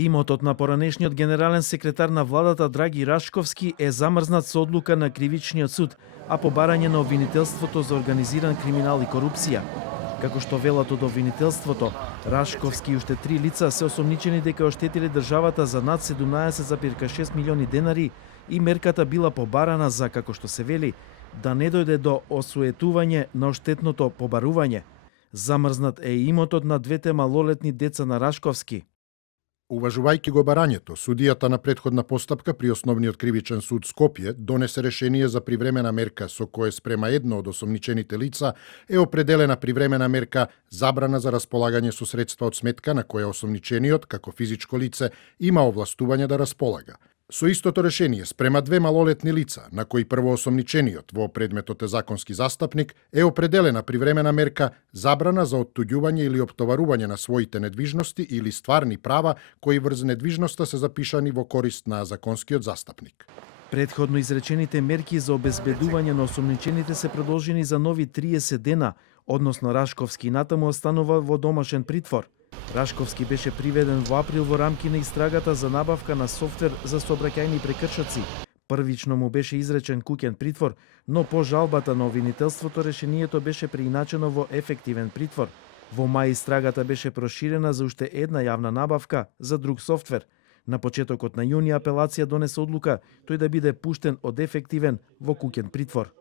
Имотот на поранешниот генерален секретар на владата Драги Рашковски е замрзнат со одлука на кривичниот суд, а по барање на обвинителството за организиран криминал и корупција. Како што велат од обвинителството, Рашковски и уште 3 лица се осомничени дека оштетиле државата за над 17,6 милиони денари и мерката била побарана за, како што се вели, да не дојде до осуетување на оштетното побарување. Замрзнат е имотот на двете малолетни деца на Рашковски. Уважувајќи го барањето, судијата на претходна постапка при Основниот кривичен суд Скопје донесе решение за привремена мерка со кое спрема едно од осомничените лица е определена привремена мерка забрана за располагање со средства од сметка на која осомничениот, како физичко лице, има овластување да располага. Со истото решение спрема две малолетни лица, на кои првоосомничениот во предметот е законски застапник, е определена привремена мерка забрана за оттуѓување или оптоварување на своите недвижности или стварни права кои врз недвижноста се запишани во корист на законскиот застапник. Предходно изречените мерки за обезбедување на осомничените се продолжени за нови 30 дена, односно Рашковски натаму останува во домашен притвор. Рашковски беше приведен во април во рамки на истрагата за набавка на софтвер за сообраќајни прекршоци. Првично му беше изречен куќен притвор, но по жалбата на обвинителството решението беше преиначено во ефективен притвор. Во мај истрагата беше проширена за уште една јавна набавка за друг софтвер. На почетокот на јуни апелација донесе одлука тој да биде пуштен од ефективен во куќен притвор.